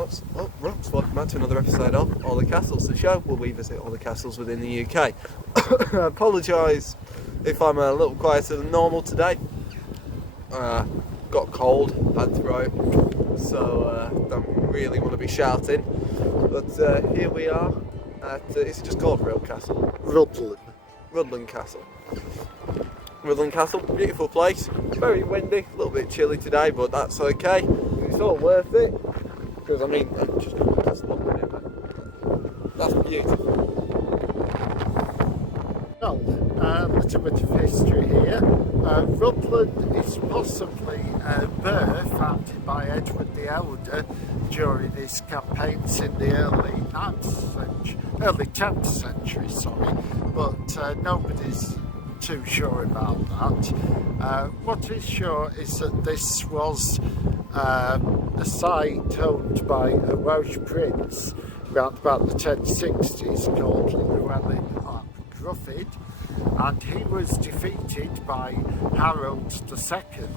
Welcome back to another episode of All the Castles, the show where we visit all the castles within the UK. I apologise if I'm a little quieter than normal today. Got a cold, bad throat, so don't really want to be shouting. But here we are at, is it just called Rhyl Castle? Rhuddlan Castle. Rhuddlan Castle, beautiful place, very windy, a little bit chilly today, but that's okay. It's all worth it, because I mean, just look at it, man. That's beautiful. Well, a little bit of history here. Rhuddlan is possibly a burh founded by Edward the Elder during his campaigns in the early 10th century, but nobody's too sure about that. What is sure is that this was a site owned by a Welsh prince around about the 1060s called Rhuddlan ap Gruffydd, and he was defeated by Harold II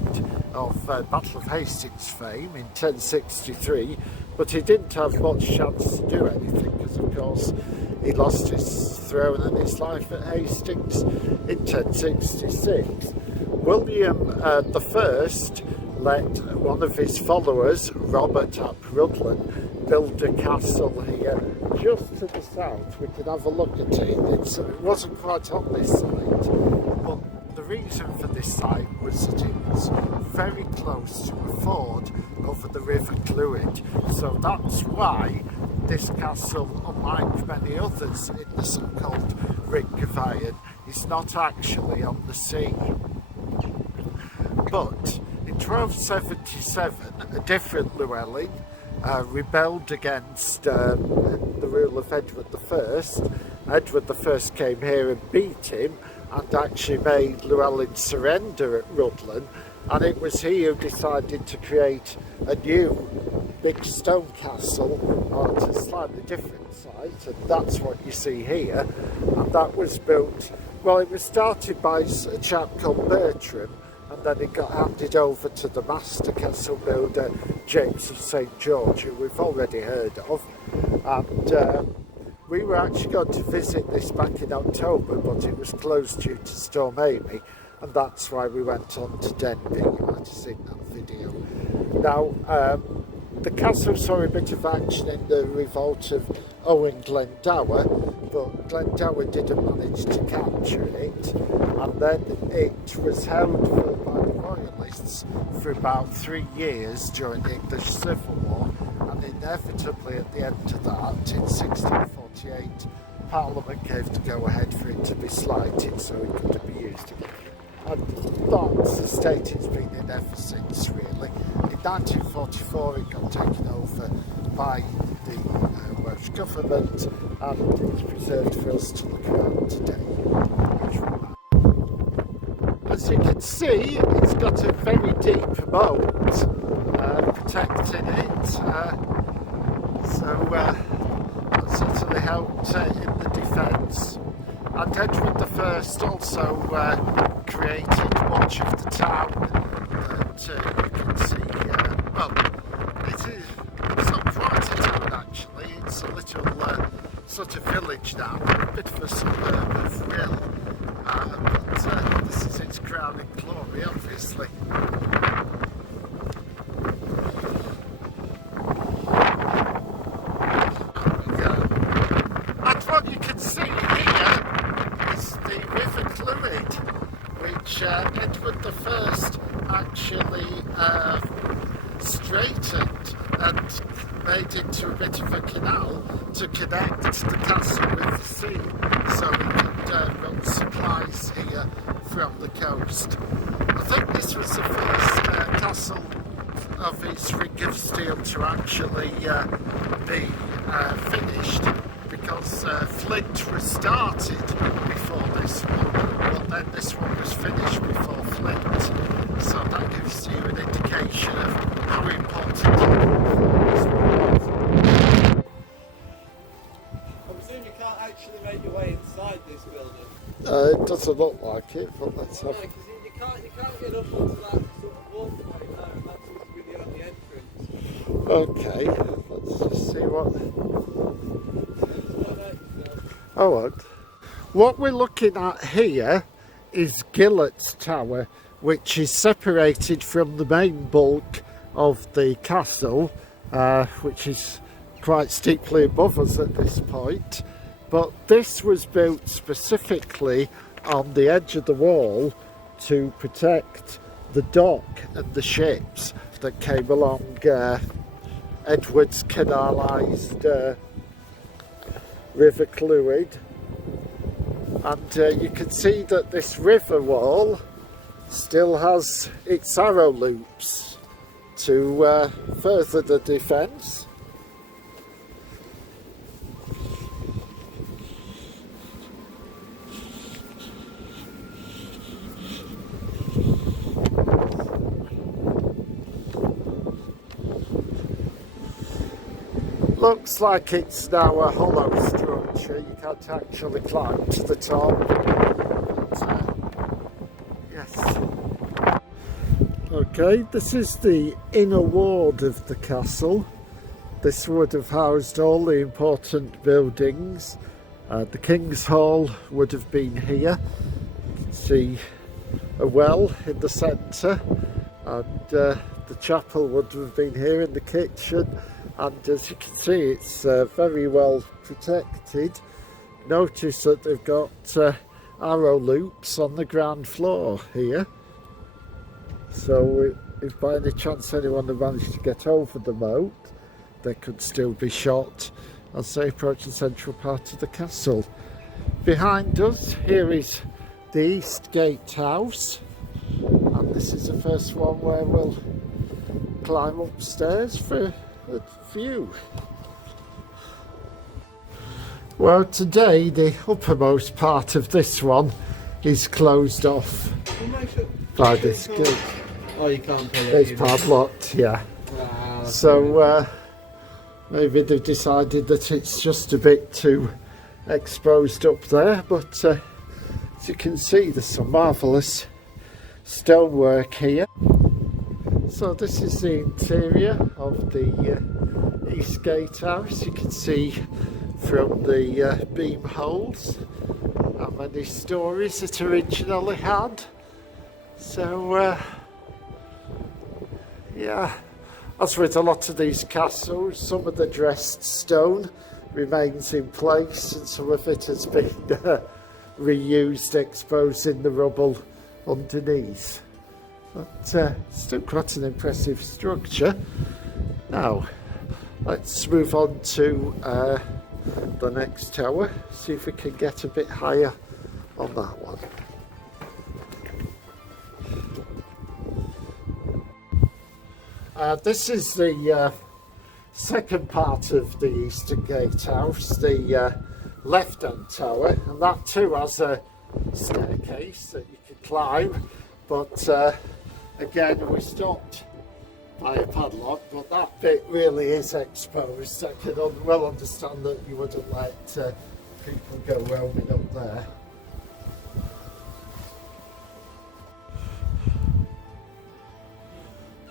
of Battle of Hastings fame in 1063, but he didn't have much chance to do anything because of course he lost his throne and his life at Hastings in 1066. William I let one of his followers, Robert ap Rhuddlan, build a castle here just to the south. We can have a look at it. It wasn't quite on this site, but the reason for this site was that it was very close to a ford over the River Clwyd. So that's why this castle, unlike many others in the so-called Ring of Iron, is not actually on the sea. But in 1277, a different Llewellyn rebelled against the rule of Edward I. Edward I came here and beat him and actually made Llewellyn surrender at Rhuddlan, and it was he who decided to create a new big stone castle at a slightly different site, and that's what you see here. And that was built, well, it was started by a chap called Bertram, and then it got handed over to the master castle builder James of St George, who we've already heard of. And we were actually going to visit this back in October, but it was closed due to Storm Amy, and that's why we went on to Denby. You might have seen that video. Now, the castle saw a bit of action in the revolt of Owen Glendower, but Glendower didn't manage to capture it, and then it was held by the Royalists for about 3 years during the English Civil War, and inevitably at the end of that, in 1648, Parliament gave the go-ahead for it to be slighted so it couldn't be used again. And that's the state it's been in ever since, really. In 1944 it got taken over by the Welsh Government, and it's preserved for us to look around today. As you can see, it's got a very deep moat protecting it, so that certainly helped in the defence. And Edward I also created much of the town that you can see here. Well, it's not quite a town actually, it's a little sort of village now, a bit of a suburb of Rhyl, but this is its crowning glory, obviously. And what you can see here is the River Clwyd, which Edward I actually straightened and made into a bit of a canal to connect the castle with the sea, so we could run supplies here from the coast. I think this was the first castle of its Ring of Steel to actually be finished, because Flint was started before this one, but then this one was finished before Flint, so that gives you an indication of how important this was. I presume you can't actually make your way inside this building? It doesn't look like it, but let's have... No, because you can't get up onto that sort of walkway there, and that's supposed to be the only entrance. Okay, let's what? Oh, what? What we're looking at here is Gillet's Tower, which is separated from the main bulk of the castle, which is quite steeply above us at this point. But this was built specifically on the edge of the wall to protect the dock and the ships that came along Edward's canalised River Clwyd. And you can see that this river wall still has its arrow loops to further the defence. Looks like it's now a hollow structure. You can't actually climb to the top. But, yes. Okay, this is the inner ward of the castle. This would have housed all the important buildings. The King's Hall would have been here. You can see a well in the centre, and the chapel would have been here in the kitchen. And as you can see, it's very well protected. Notice that they've got arrow loops on the ground floor here. So if by any chance anyone had managed to get over the moat, they could still be shot as they approach the central part of the castle. Behind us, here is the East Gate House. And this is the first one where we'll climb upstairs for a view. Well, today the uppermost part of this one is closed off by this gate. Oh, you can't pay it. It's padlocked, yeah. So maybe they've decided that it's just a bit too exposed up there, but as you can see, there's some marvellous stonework here. So this is the interior of the East Gate House. You can see from the beam holes how many stories it originally had. So yeah, as with a lot of these castles, some of the dressed stone remains in place and some of it has been reused, exposing the rubble underneath. But still quite an impressive structure. Now, let's move on to the next tower, see if we can get a bit higher on that one. This is the second part of the Eastern Gate House, the left-hand tower, and that too has a staircase that you can climb, but again, we stopped by a padlock, but that bit really is exposed. I can well understand that you wouldn't let people go roaming up there.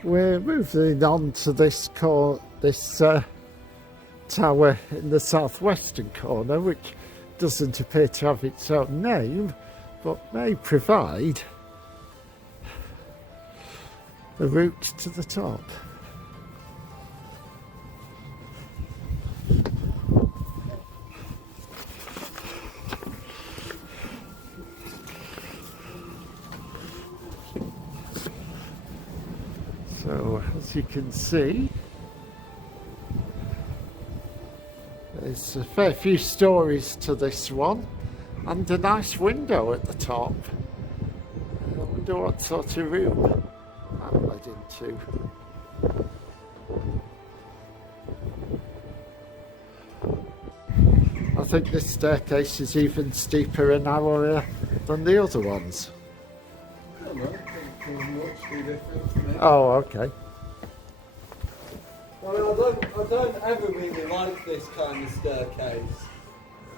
We're moving on to this tower in the southwestern corner, which doesn't appear to have its own name, but may provide the route to the top. So, as you can see, there's a fair few stories to this one, and a nice window at the top. I wonder what sort of room that led into. I think this staircase is even steeper and narrower than the other ones. Oh, okay. Well, I don't ever really like this kind of staircase.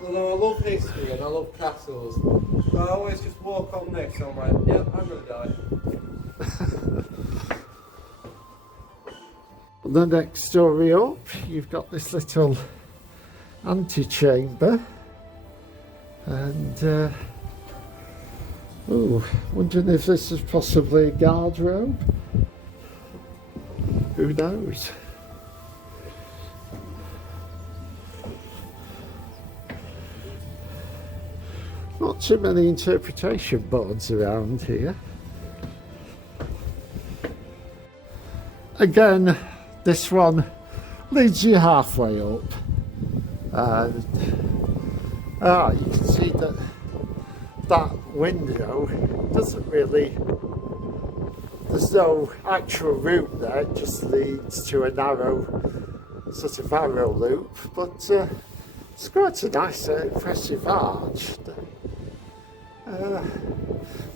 Although I love history and I love castles, I always just walk on this and I'm like, yep, I'm gonna die. the next story up, you've got this little antechamber, and wondering if this is possibly a guardrobe. Who knows? Not too many interpretation boards around here. Again, this one leads you halfway up. You can see that that window doesn't really, there's no actual route there, it just leads to a narrow sort of arrow loop, but it's quite a nice impressive arch.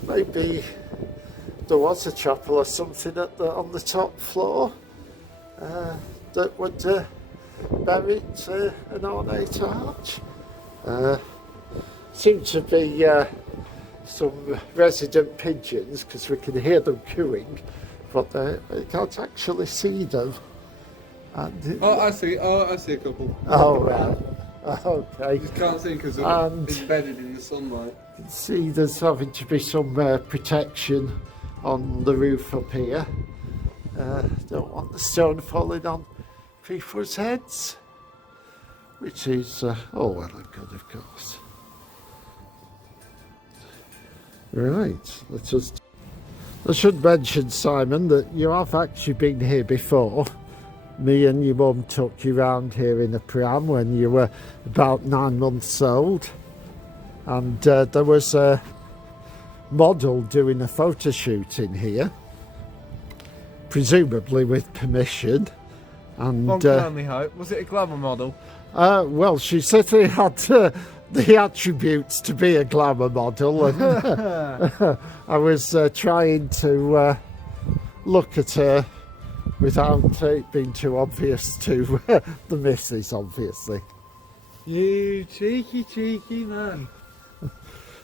Maybe there was a chapel or something on the top floor that would merit an ornate arch. Seem to be some resident pigeons, because we can hear them cooing, but we can't actually see them. And I see a couple. Oh, right. Okay. You just can't see because it's embedded in the sunlight. You can see there's having to be some protection on the roof up here. Don't want the stone falling on people's heads, which is all well and good, of course. Right, I should mention, Simon, that you have actually been here before. Me and your mum took you round here in a pram when you were about 9 months old, and there was a model doing a photo shoot in here, presumably with permission. And One can only hope. Was it a glamour model? Well, she certainly had the attributes to be a glamour model, and I was trying to look at her without it being too obvious to the missus, obviously. You cheeky man.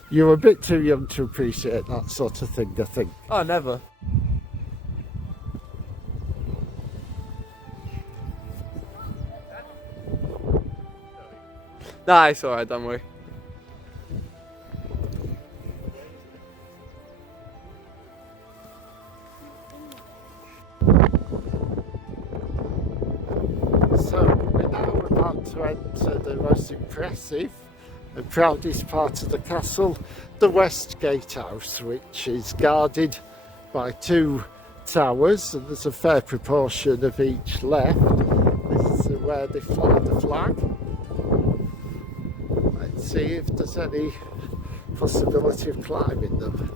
You're a bit too young to appreciate that sort of thing, I think. Oh, never. Nah, it's alright, don't worry. So we're now about to enter the most impressive and proudest part of the castle, the West Gatehouse, which is guarded by 2 towers, and there's a fair proportion of each left. This is where they fly the flag. Let's see if there's any possibility of climbing them.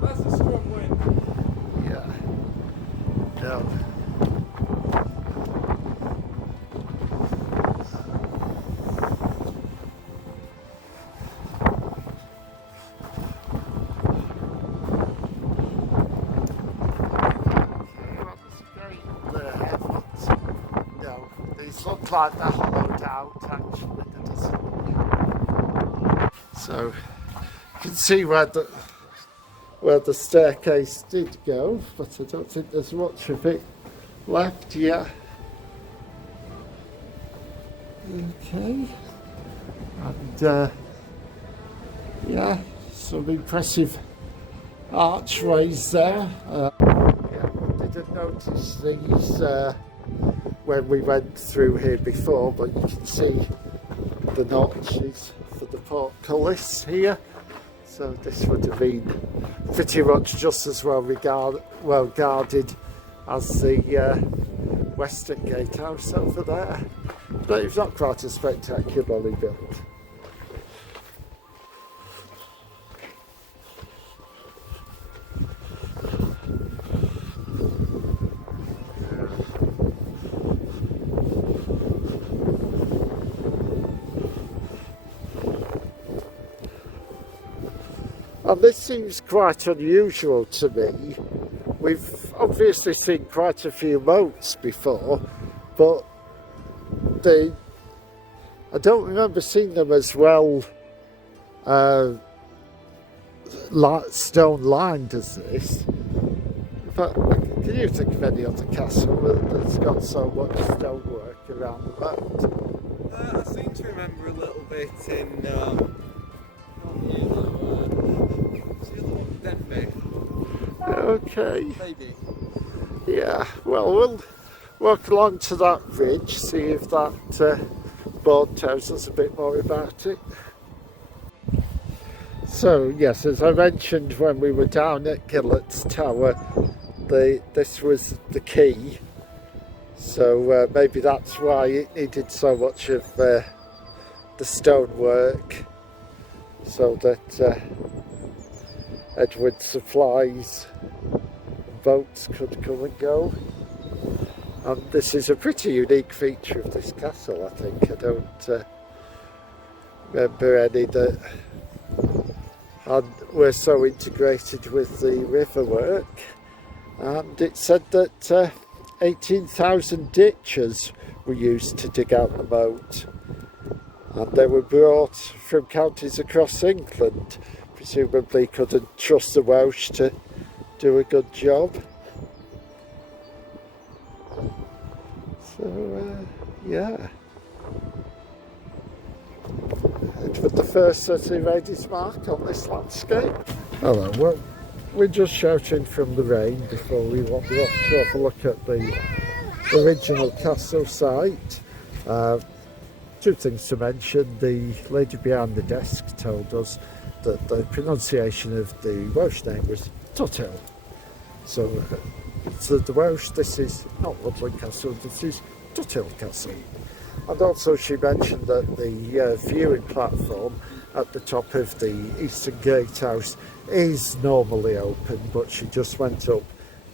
That's a strong wind. Yeah. No. These look like they're hollowed out, actually. So you can see where the staircase did go, but I don't think there's much of it left yet. Okay, and yeah, some impressive archways there. Yeah, I didn't notice these when we went through here before, but you can see the notches for the portcullis here. So this would have been pretty much just as well guarded as the Western Gatehouse over there. But it's not quite as spectacularly built. And this seems quite unusual to me. We've obviously seen quite a few moats before, but I don't remember seeing them as well stone lined as this. But can you think of any other castle that's got so much stonework around the moat? I seem to remember a little bit in Denby. Okay. Maybe. Yeah, well, we'll walk along to that ridge, see if that board tells us a bit more about it. So, yes, as I mentioned when we were down at Gillet's Tower, this was the key. So maybe that's why it needed so much of the stonework, so that Edward's supplies and boats could come and go. And this is a pretty unique feature of this castle, I think. I don't remember any that were so integrated with the river work. And it said that 18,000 ditches were used to dig out the moat, and they were brought from counties across England. Presumably couldn't trust the Welsh to do a good job. So yeah, Edward the First certainly made his mark on this landscape. Hello, well, we're just shouting from the rain before we wander up to have a look at the original castle site. Two things to mention. The lady behind the desk told us that the pronunciation of the Welsh name was Rhuddlan. So the Welsh, this is not Rhuddlan Castle, this is Rhuddlan Castle. And also she mentioned that the viewing platform at the top of the Eastern Gatehouse is normally open, but she just went up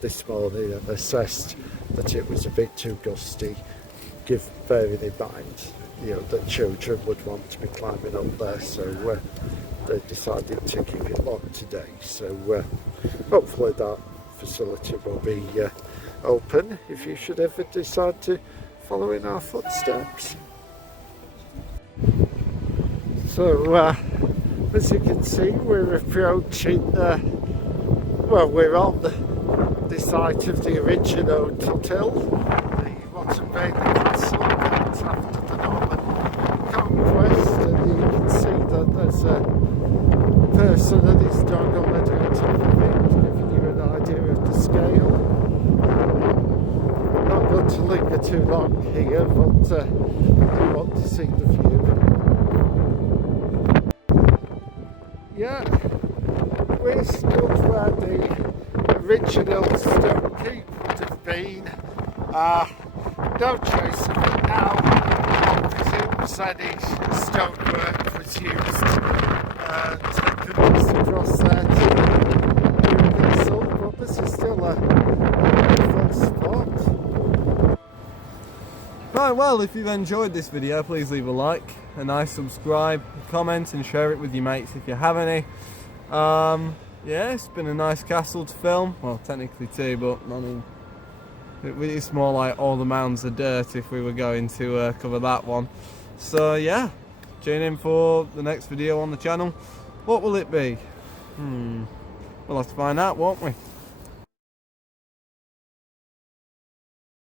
this morning and assessed that it was a bit too gusty, bearing in mind, you know, that children would want to be climbing up there, so they decided to keep it locked today. So hopefully that facility will be open if you should ever decide to follow in our footsteps. So as you can see, we're approaching, well, we're on the site of the original Rhuddlan, the Watton Bay Castle built after the Norman conquest, and you can see that there's a person and his dog already on top of it, giving you an idea of the scale. I'm not going to linger too long here, but I do want to see the view. Yeah, we're stood where the original stone keep would have been. No trace of it now. I presume any stonework was used to connect across there to Newcastle, but this is still a wonderful spot. Right, well, if you've enjoyed this video, please leave a like, a nice subscribe, a comment, and share it with your mates if you have any. Yeah, it's been a nice castle to film. Well, technically two, but I mean, it's more like all the mounds of dirt if we were going to cover that one. So yeah, tune in for the next video on the channel. What will it be? We'll have to find out, won't we?